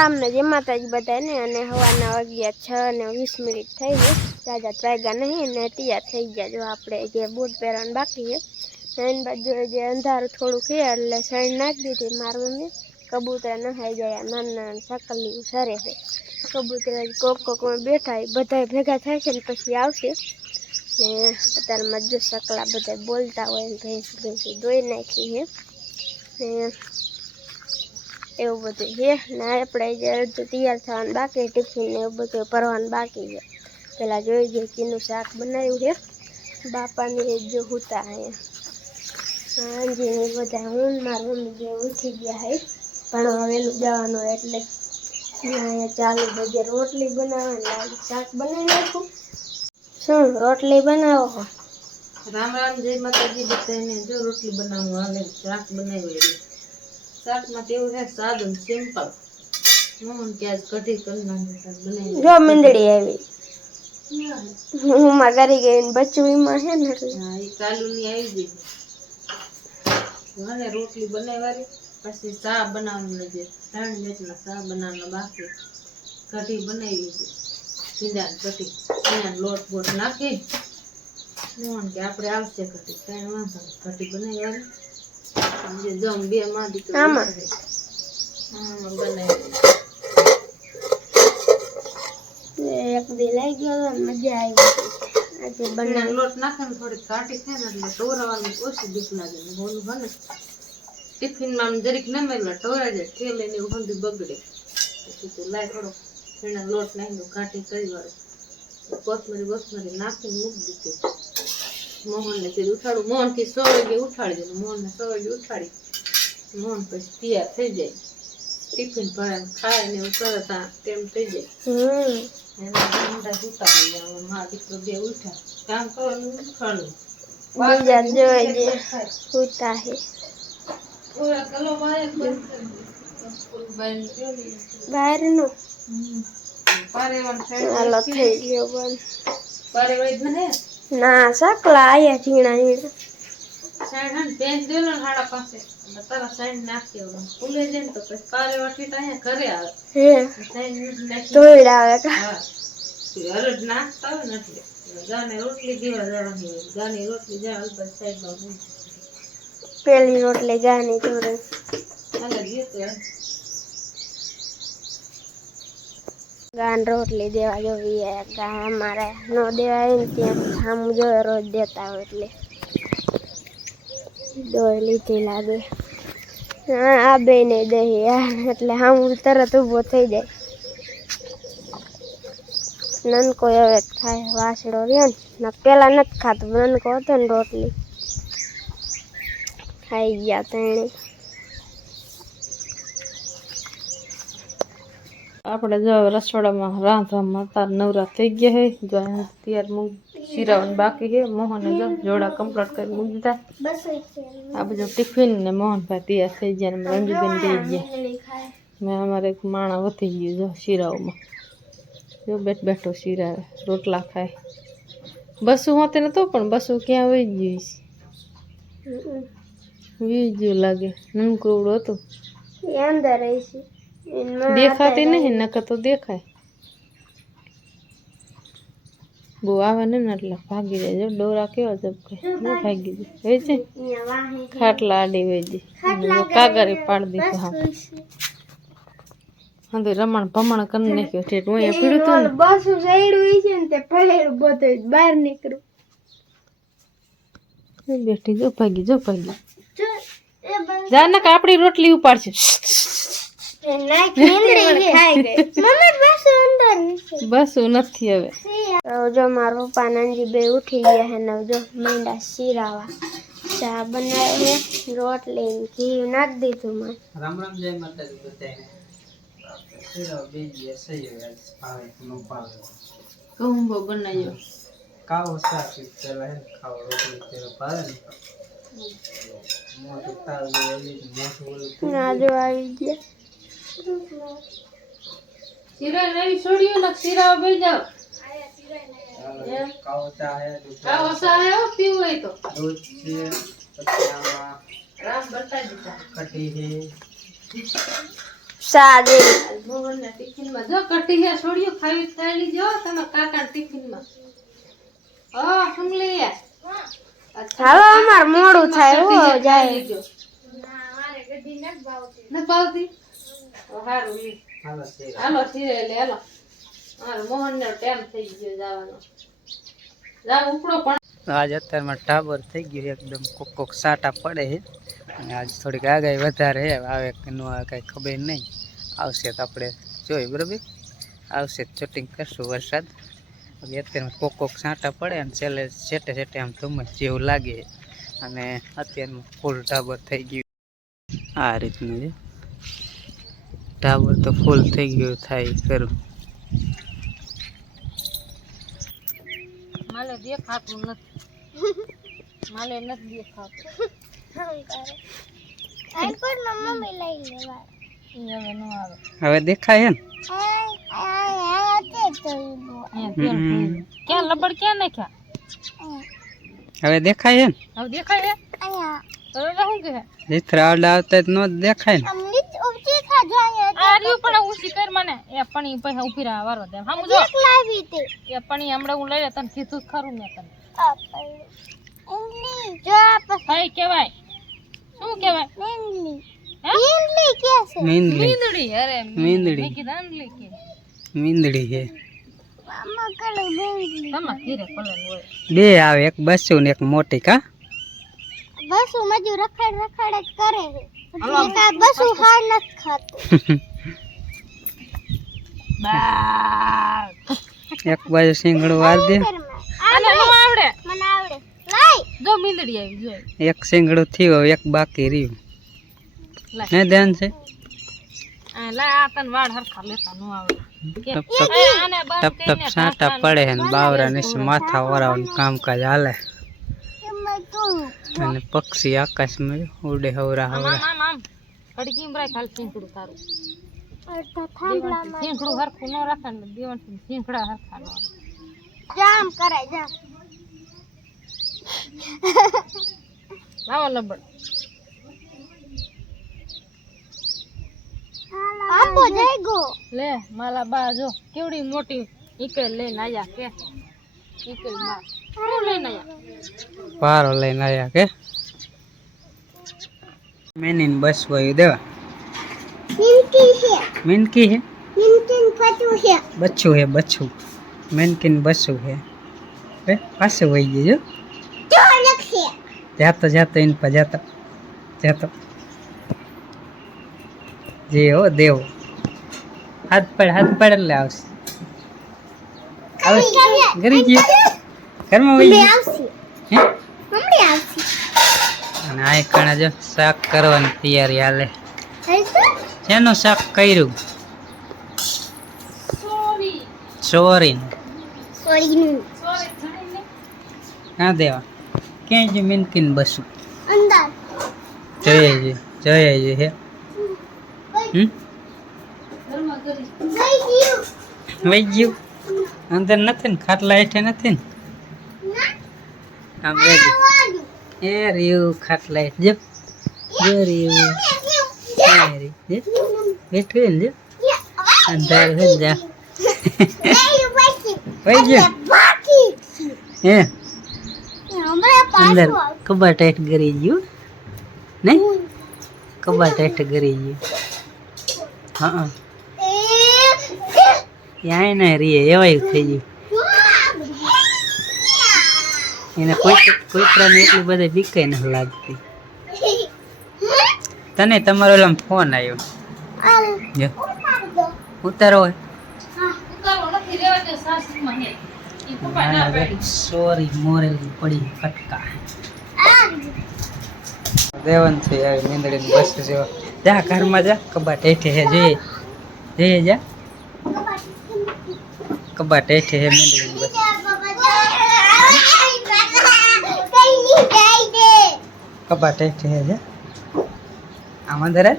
રામને જય માતાજી બધાને અને હવાના વાગ્યા 6:20 થઈ છે રાજા ત્રાગ્યા નહીં ને તૈયાર થઈ ગયા જો આપણે જે બૂટ પહેરવાનું બાકી છે એની બાજુ જે અંધારું થોડું છે એટલે સાઈડ નાખી દીધી મારી મમ્મી કબૂતરા નહાઈ ગયા નાના સકલી સરે છે કબૂતરા કોક બેઠા બધા ભેગા થાય છે ને પછી આવશે ને અત્યારમાં જો સકલા બધા બોલતા હોય ને ભેંસ દોઈ નાખી છે ને એવું બધું છે ને આપણે જે અડધું તૈયાર થવાનું બાકી ટિફિન ને એવું બધું ભરવાનું બાકી છે પેલા જોઈ જે કીનું શાક બનાવ્યું છે બાપાની જો હુતા હે હાંજીને બધા હું મારી મમ્મી જે ઉઠી ગયા હે ભણવા વહેલું જવાનું એટલે અહીંયા ચાલુ બજે રોટલી બનાવવાની શાક બનાવી નાખું શું રોટલી બનાવો છો રામ રામ જય માતાજી બધાને જો રોટલી બનાવવું હાલે શાક બનાવી શાક માં તેવું છે સાદું સિમ્પલ મોહન પ્યાજ કઢી કરી નાખી બનાવી જો મંદડી આવી હું માં કરી ગઈ ને બચવીમાં છે ને એટલે હા એ કાલુની આવી ગઈ મને રોટલી બનાવવાની પછી ચા બનાવવાનું છે 3 જેટલા ચા બનાવવાના બાકી કઢી બનાવી લીધી ભીંડા કઢી ત્યાં લોટ બોટ નાખી મોહન કે આપણે આવશે કઢી કઈ વાંધો કઢી બનાવવાની જમ બે માં દીકરી આમાં બનાવી એક દી લઈ ગયો મજા આવી આજે બનાવ લોટ નાખે ને થોડી કાટી થાય ને એટલે ટોરાવાનું ઓછી બીક લાગે ને બોલું ભલે ટિફિન માં જરીક નમે એટલે ટોરા જાય ઠેલે ને ઊંધી બગડે પછી તો લાય થોડો એના લોટ નાખી કાટી કરી વાળો કોથમરી નાખીને મૂકી દીધી મોહન ને કીધું ઉઠાડું મોહન થી 100 વાગે ઉઠાડી દે મોહન ને 100 વાગે ઉઠાડી મોહન પછી તૈયાર થઈ જાય ટિફિન ભરાય ખાય ને એવું તરત તેમ થઈ જાય એના જૂતા થઈ જાય મારા દીકરો બે ઉઠા કામ કરવાનું ઉઠાડું બીજા જોઈએ સુતા હે બહારનું હાલો થઈ ગયો બંધ ના સકલા આયા ઝીણા સાઈડ પેન દેલો 5:30 તારા સાઈડ નાખી ફૂલે જાય ને તો પછી કાલે વાટી અહીંયા ઘરે આવે હે સાઈડ તોડ આવે કા હા હરડ નાખતા હોય ને એટલે ગાને રોટલી દેવા જવાની ગાની રોટલી જાય અલબત્ત સાઈડમાં પેલી રોટલી ગાની જોડે હાલે ગયો ગાન રોટલી દેવા જોવી ગા અમારે નો દેવાય ને ત્યાં સામું જોયે રોજ દેતા હોય એટલે દોઈ લીધી લાગે હા આ બે ને દહી એટલે સામું તરત ઊભો થઈ જાય નનકો હવે ખાય વાસડો રહ્યો ને પેલા નથી ખાતો નનકો હતો ને રોટલી ખાઈ ગયા તેણે આપણે જો રસોડામાં રાંધવામાં તાર નવરા થઈ ગયા હે જો તૈયાર મૂક શીરાવાનું બાકી છે મોહને જો જોડા કમ્પ્લીટ કરી મૂકી દીધા આ બધું ટિફિન ને મોહનભાઈ તૈયાર થઈ ગયા ને રંજુબેન દઈ ગયા મેં અમારે એક માણા વધી ગયું જો શીરાઓમાં જો બેઠો શીરા રોટલા ખાય બસું હોતે નતો પણ બસું ક્યાં વહી ગયું લાગે નનકુડું હતું અંદર રહી છે દેખાતી નહીં નકર તો દેખાય બહુ આવે ને એટલે ભાગી જાય જો ડોરા કેવા જબકે ભાગી જાય હોય છે ખાટલા આડી હોય છે કાગરે પાડી દીધું હા હા રમણ ભમણ કરી નાખ્યો ઠેઠ હું અહીંયા પીડ્યું હતું ને બસ સાઈડ હોય છે ને તે ફળેલું બધું બહાર નીકળું બેઠી જો ભાગી જા ને આપણી રોટલી ઉપાડશે બસ નથી હવે જો મારા પપ્પા નાનજી બે ઉઠી ગયા હે ને જો માંડા શીરાવા ચા બનાવે રોટલી ઘી નાખી દીધું માં રામ રામ જય માતાજી બધાને શીરાવ બે જે સહી ભાવે નો ભાવે કહુંબો બનાવ્યો કાવો શાક પેલા હે ખાવો રોટલી પેલા ભાવે ને મોટું તાવ મોટું ના જો આવી ગયા શીરા નહીં છોડ્યું ને શીરા બે જાવ કાવો ચા હે કાવો ચા હે પીવું હોય તો દૂધ છે પછી આમાં રામ બતા દીધા કટી છે સારી મોહનના ટિફિનમાં જો કટી હે છોડ્યું ખાવી થાળી જો તમે કાકા ટિફિનમાં સુમલી હવે અમાર મોડું થાય હો જાય ન પાવતી હારું લી હાલો સિરે લે હાલો મારે મોહનનો ટાઈમ થઈ ગયો જવાનો જાવ ઉપડો પણ આજ અત્યારમાં ટાબર થઈ ગયું એકદમ કોક સાટા પડે છે અને આજ થોડીક આગાહી વધારે છે આવે કે ન આવે કાંઈ ખબર નહીં આવશે તો આપણે જોઈએ બરાબર આવશે તો શૂટિંગ કરશું વરસાદ અત્યારમાં કોક સાટા પડે અને છેલ્લે સેટે આમ ધુમ્મસ જેવું લાગે અને અત્યારમાં ફૂલ ટાબર થઈ ગયું આ રીતનું છે ટાબર તો ફૂલ થઈ ગયું થાય કરું માલે દેખાતું નથી માલે નથી દેખાતું આઈપોડ મમ્મી લઈ લેવા હવે ન આવે હવે દેખાય હે ને ક્યાં લબડ ક્યાં નાખ્યા હવે દેખાય હે ને હવે દેખાય હે હવે શું કે જીથરાડા આવતા ન દેખાય ને આ રહ્યું પણ ઊંચી કર મને એ પણ ઈ પૈસા ઉભી રહ્યા વારો દે હમ જો એ પણ ઈ હમણાં હું લઈ લે તને કીધું ખરું મેં તને ભાઈ કેવાય શું કેવાય મીંદડી અરે મીંદડી. મેં કીધું આંધળી કે મીંદડી છે તમા ધીરે પલન હોય બે આવે એક બસુ ને એક મોટી કા બસુ મજુ રખડ રખડ જ કરે છે બસુ હાર નથી ખાતું બા એક બાજુ સિંગડું વાર દે આને ન આવડે મને આવડે લાઈ જો મીંદડી આવી જો એક સિંગડું થયું એક બાકી રહ્યું ને ધ્યાન છે આ લા આ તન વાળ હરખા લેતા ન આવડે ટપ ટપ સાટા પડે ને બાવરા નીચે માથા વરાવાનું કામકાજ હાલે અને પક્ષી આકાશમાં ઉડે હવરા હવરા આમ આમ કડકી મરાય ખાલી સિંકડું તારું અડધા થાંભલામાં સિંકડું હરખું ન રાખે ને દેવન સિંકડા હરખા ન જામ કરાય જામ લાવો લબડ આપો જઈ ગો લે માલા બા જો કેવડી મોટી ઈકલ લઈને આયા કે ઈકલ માં શું લઈને આયા પારો લઈને આવ્યા કે મેનીન બસ વયું દેવા મિનકી છે મિનકી હે મિનકી ફટુ છે બચ્ચું હે બચ્ચું મેનકીન બચ્ચું હે હે પાછું વહી ગયું ચોરક છે જાતો ઇન પર જાતો જે હો દેવ હાથ પડ એટલે આવશે આવે ગરી ગયો ઘરમાં વહી ગયું આવશે હે મમ્મી આવશે અને આ કણા જો શાક કરવાની તૈયારી હાલે હૈસો શેનું શાક કર્યું ચોરી સોરીનું ના દેવા ક્યાંય જે મિનકીન બસું અંદર જોઈએ હે વહી ગયું અંદર નથી ને ખાટલા હેઠે નથી ને આમ એ રહ્યું ખાટલા હેઠ જો રહ્યું બેઠું ને જો અંધાર છે ને જા વહી ગયું હે અંદર કબાટ હેઠ ગરી ગયું નહીં કબાટ હેઠ ગરી ગયું હા ત્યાં ને રીએ એવાય થઈ ગયું એને કોઈકરાને એટલી બધી બીકાઈ નથી લાગતી તને તમારો ઓલા ફોન આવ્યો જો ઉતારો હોય સોરી મોરેલી પડી ફટકા દેવન છે આવી મીંદડી બસ જેવા જા ઘરમાં જા કબાટ હેઠે હે જઈએ જા કબાટ હેઠે હે મીંદડી બસ કબાટ હેઠે હે જા આમ અંદર એ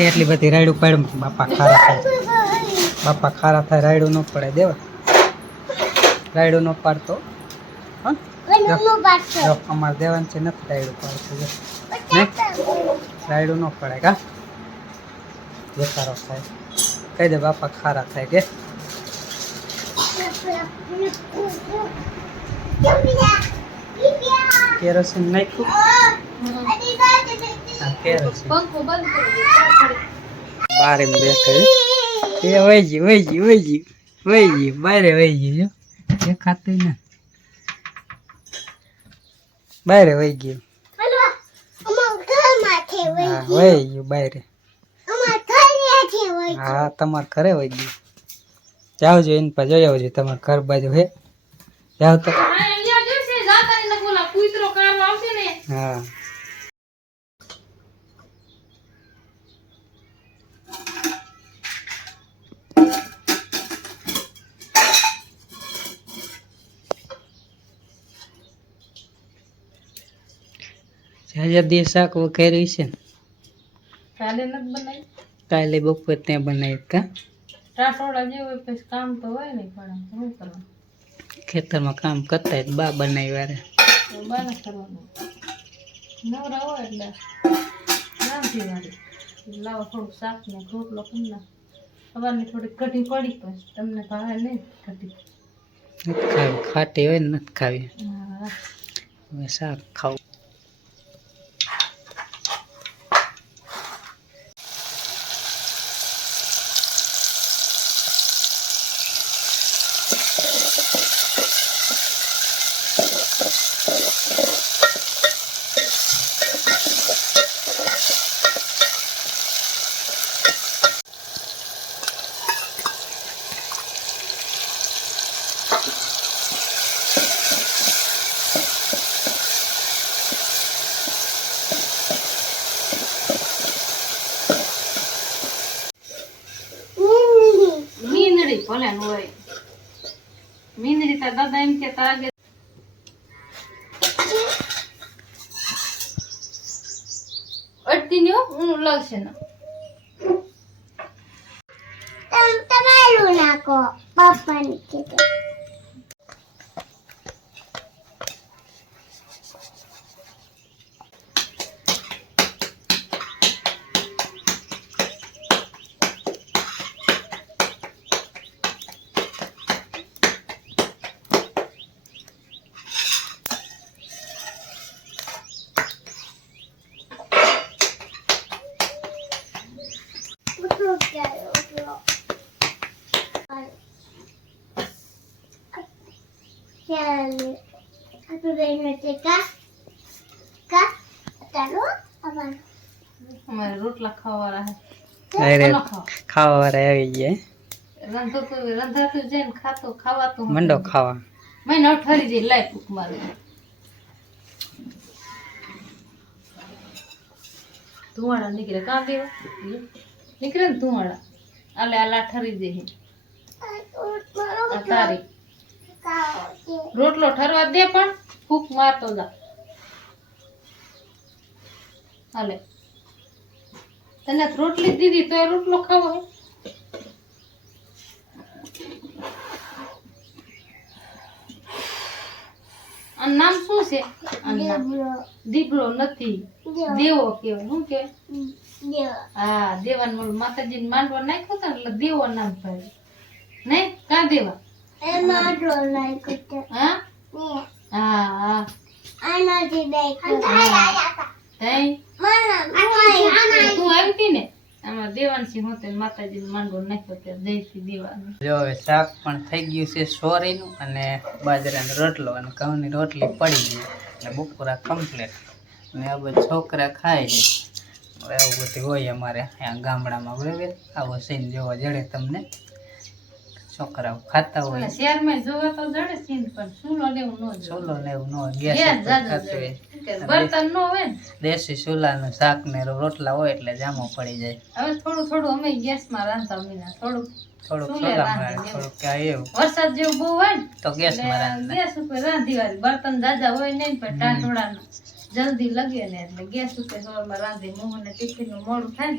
એટલી બધી રાયડું પાડ બાપા ખારા થાય રાયડું ન પડે દેવા રાયડું ન પાડતો હા જો અમારે દેવાન છે નથી રાયડું પાડતું જો રાયડું ન પડે કા બેસારો થાય કહી દે બાપા ખારા થાય કે કેરોસીન નાખ્યું હા કેરોસીન પંખો બંધ કરી બારે બેઠે એ વહી ગઈ બારે વહી ગઈ જો દેખાતું ને બારે વહી ગયું હા વહી ગયું બારે હા તમારે ઘરે વહી ગયું જાવ જો એની પાસે જોઈ આવજો તમારે ઘર બાજુ હે જાવ તો હા જદી શાક વઘાર્યું છે ને કાલે નથી બનાવી કાલે બપોર ત્યાં બનાવી કા ટાટોડા જેવું પછી કામ તો હોય ને પણ શું કરવાનું ખેતરમાં કામ કરતા હોય તો બા બનાવી વારે બાને કરવાનું નવરા હોય એટલે રામથી વાળી લાવો થોડું શાક ને રોટલો કરી નાખ સવારની થોડી કઢી પડી પછી તમને ભાવે નહીં કઢી નથી ખાવી ખાટી હોય ને નથી ખાવી હા હવે શાક ખાવું મીંદડી ભલે ન હોય મીંદડી તાર દાદા એમ કે તારા અડતી ની ઊનું લાગશે ને તમારું નાખો પપ્પાની કીધું અમારે રોટલા ખાવાવાળા અરે હે ખાવા ખાવા વાળા આવી ગયા રંધાતું જાય ને ખાતું ખાવાતું મંડો ખાવા મેં નવ ઠરી જાય લાય ફૂક મારે ધુવાડા નીકળે કાં દેવા નીકળે ને ધુવાડા આલે આલા ઠરી જાય આ તારી રોટલો ઠરવા દે પણ ફૂક મારતો જા હાલે તને રોટલી દીધી તો એ રોટલો ખાવો હે આ નામ શું છે દીપડો નથી દેવો કહેવાય શું કે હા દેવાન બોલ માતાજીને માંડવા નાખ્યો હતો ને એટલે દેવો નામ પાડ્યું નહીં કાં દેવા હા હા હા તઈ તું આવી હતી ને આમાં દેવાનસિંહ હોતે માતાજીને માંડવો નાખ્યો ત્યારે જયથી દેવાનું જો હવે શાક પણ થઈ ગયું છે સોરીનું અને બાજરાનો રોટલો અને ઘઉંની રોટલી પડી ગઈ એટલે બપોરા કમ્પ્લીટ અને આ બધા છોકરા ખાય છે હવે આવું બધું હોય અમારે અહીંયા ગામડામાં બરાબર આવો સીન જોવા જડે તમને છોકરાઓ ખાતા હોય શહેરમાં જોવા તો જડે સીન પણ ચૂલો લેવું ન જોઈએ ચૂલો ને એવું ન હોય ગેસ ગેસ જાજો ખાતું હોય જડે. બર્તન ન હોય ને દેશી ચૂલાનું શાક ને રોટલા હોય એટલે જામો પડી જાય હવે થોડું થોડું અમે ગેસમાં રાંધતા મીના થોડું થોડુંક ચૂલે સોલામાં રાંધે થોડુંક ક્યાં એવું વરસાદ જેવું બહુ હોય ને તો ગેસમાં રાંધે. ગેસ ઉપર રાંધી વાળી બર્તન જાજા હોય નહીં પણ ટાટોડા જલ્દી લગે ને એટલે ગેસ ઉપર સવારમાં રાંધી મોહન ને ટિફિન નું મોડું થાય ને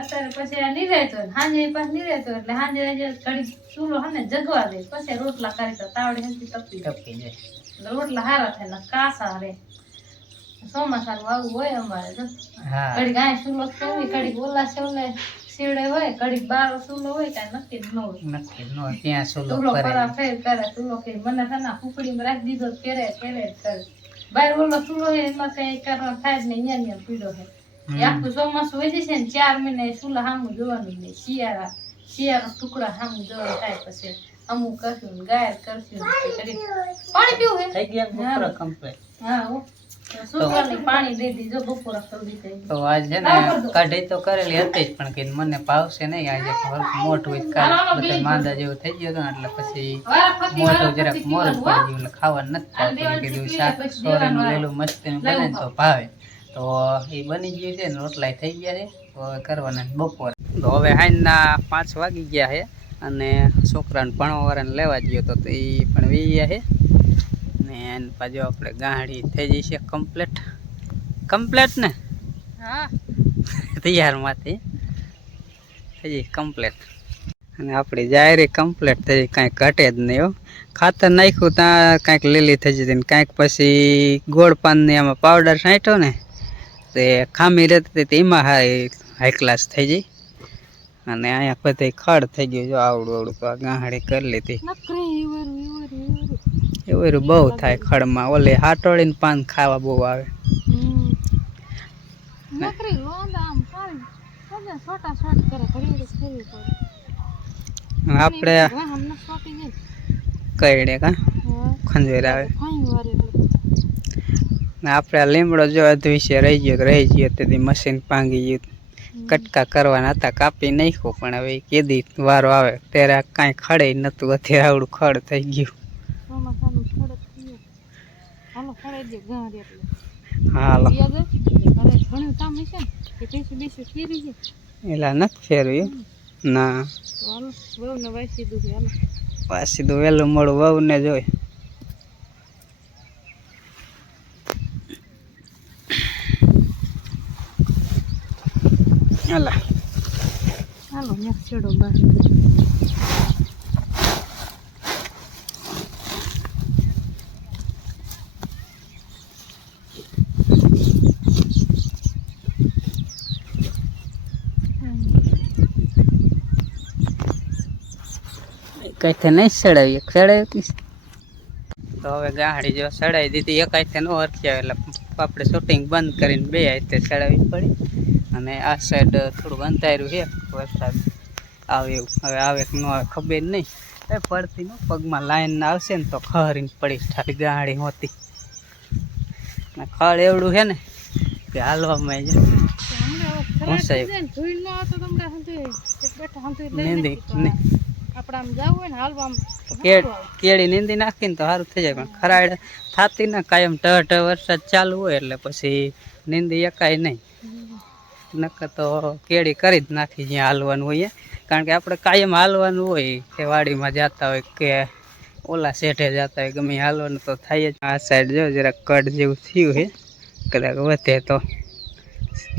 અત્યારે પછી આ નિરાયતો હોય સાંજે પાછ નિરાયતો એટલે સાંજે ઘડી ચૂલો હે ને જગવા દે પછી રોટલા કરી તો તાવડી હંથી તપી જાય એટલે રોટલા હારા થાય ને કાસા રે ચોમાસાનું આવું હોય અમારે તો ઘડી ગાય ચૂલો હોય ઘડી ઓલા સેવલે શીવડે હોય ઘડી બારો ચૂલો હોય કાંઈ નક્કી જ ન હોય ત્યાં ચૂલો ચૂલો કરે. ખરા ફેર કરે ચૂલો કે મને છે ને કુકડીમાં રાખી દીધો તો કેરે જ કરે બહાર ઓલો ચૂલો છે એમાં કઈ કરવા થાય જ નહીં અહીંયા પીડો છે એ આખું ચોમાસું હોય જશે ને 4 મહિના એ ચૂલા સામું જોવાનું નહીં શિયાળા ટુકડા સામું જોવાનું થાય પછી અમુક કરશું ગાયર કરશું પાણી પીવું હે થઈ ગયા બપોરા કમ્પ્લીટ. હા હો સુકરને પાણી દઈ દીધો બપોરા કરી દીધી તો આજ છે ને કઢી તો કરેલી હતી જ પણ કીધું મને ભાવશે નહીં આજે મોટું હોય કાલ બધા માંદા જેવું થઈ ગયું હતું ને એટલે પછી મોટું જરાક મોરું પડી ગયું એટલે ખાવાનું નથી ભાવતું. કીધું શાક સોરીનું લીલું મસ્તીનું બને ને તો ભાવે તો એ બની ગયું છે ને રોટલા થઈ ગયા છે તો હવે કરવાના બપોર. તો હવે હાઈના 5 વાગી ગયા છે અને છોકરાને ભણવાવાળાને લેવા ગયો તો એ પણ વી ગયા છે ને પાછું આપણે ગાડી થઈ જશે કમ્પ્લેટ ને હા તૈયારમાંથી થઈ જઈ કમ્પ્લેટ અને આપણી જાહેરી કમ્પ્લેટ થઈ જાય કાંઈ ઘટે જ નહીં હો. ખાતર નાખ્યું ત્યાં કાંઈક લીલી થઈ જતી ને કાંઈક પછી ગોળ પાનની આમાં પાવડર છાંટ્યો ને તે ખામી રહેતી હતી એમાં હાઈ ક્લાસ થઈ જઈ અને અહીંયા બધે ખડ થઈ ગયું જો આવડું તો આ ગાંહડી કરી લીધી એવું બહુ થાય ખડમાં ઓલે હાટોળીને પાન ખાવા બહુ આવે આપણે કઈડે કા ખંજવેર આવે આપણે આ લીમડો જો અધવિશે રહી ગયો તેથી મશીન ભાંગી ગયું કટકા કરવાના હતા કાપી નાખ્યું પણ હવે કેદી વારો આવે ત્યારે કાંઈ ખડે નતું અત્યારે આવડું ખડ થઈ ગયું. હાલો એલા નથી ફેરવ્યું ના પાછી તો વહેલું મોડું વહુ ને જોઈ અલા હાલો છેડો બહાર કઈથી નહીં સડાવી તો હવે ગાડી જો સડાવી દીધી એક હાથે ન અરખ્યા એટલે આપણે શૂટિંગ બંધ કરીને બે હાથે સડાવી પડી અને આ સાઈડ થોડુંક અંધાર્યું છે વરસાદ આવે એવું હવે આવે કે ન આવે ખબર નહીં એ પડતી ન પગમાં લાઈન આવશે ને તો ખરીને પડીશ ખાલી ગાડી હોતી ને ખડ એવડું છે ને કે હાલવામાં કેળી નીંદી નાખીને તો સારું થઈ જાય પણ ખરાડ થતી ને કાયમ ઢ વરસાદ ચાલુ હોય એટલે પછી નીંદી એકાય નહીં નકર તો કેળી કરી જ નાખી જ્યાં હાલવાનું હોય કારણ કે આપણે કાયમ હાલવાનું હોય કે વાડીમાં જતા હોય કે ઓલા શેઠે જતા હોય ગમે હાલવાનું તો થાય જ. આ સાઈડ જો જરાક કડ જેવું થયું છે કદાચ વધે તો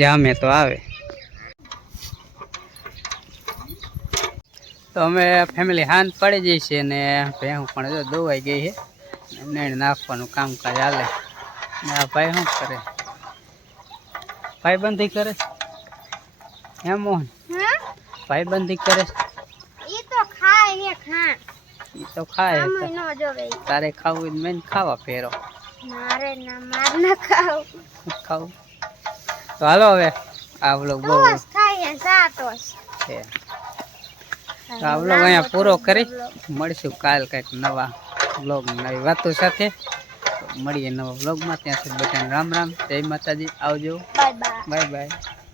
જામે તો આવે. તો અમે ફેમિલી હાન પડી જઈ છે ને ભેહું પણ જો દોવાઈ ગઈ છે નેણ નાખવાનું કામકાજ હાલે ને આ ભાઈ શું કરે ભાઈબંધી કરે હે મોહન ભાઈબંધી કરે ઈ તો ખાય ઈ તો ખાય તારે ખાવું મેં ખાવા ફેરો મારે ના માર ના ખાવું તો હાલો હવે આ વ્લોગ બહુ ખાય સાતોસ છે તો આ વ્લોગ અહીંયા પૂરો કરી મળીશું કાલ કંઈક નવા વ્લોગ નવી વાતો સાથે મળીએ નવા વ્લોગમાં. ત્યાં સુધી બધાને રામ રામ, જય માતાજી, આવજો, બાય બાય. Bye bye.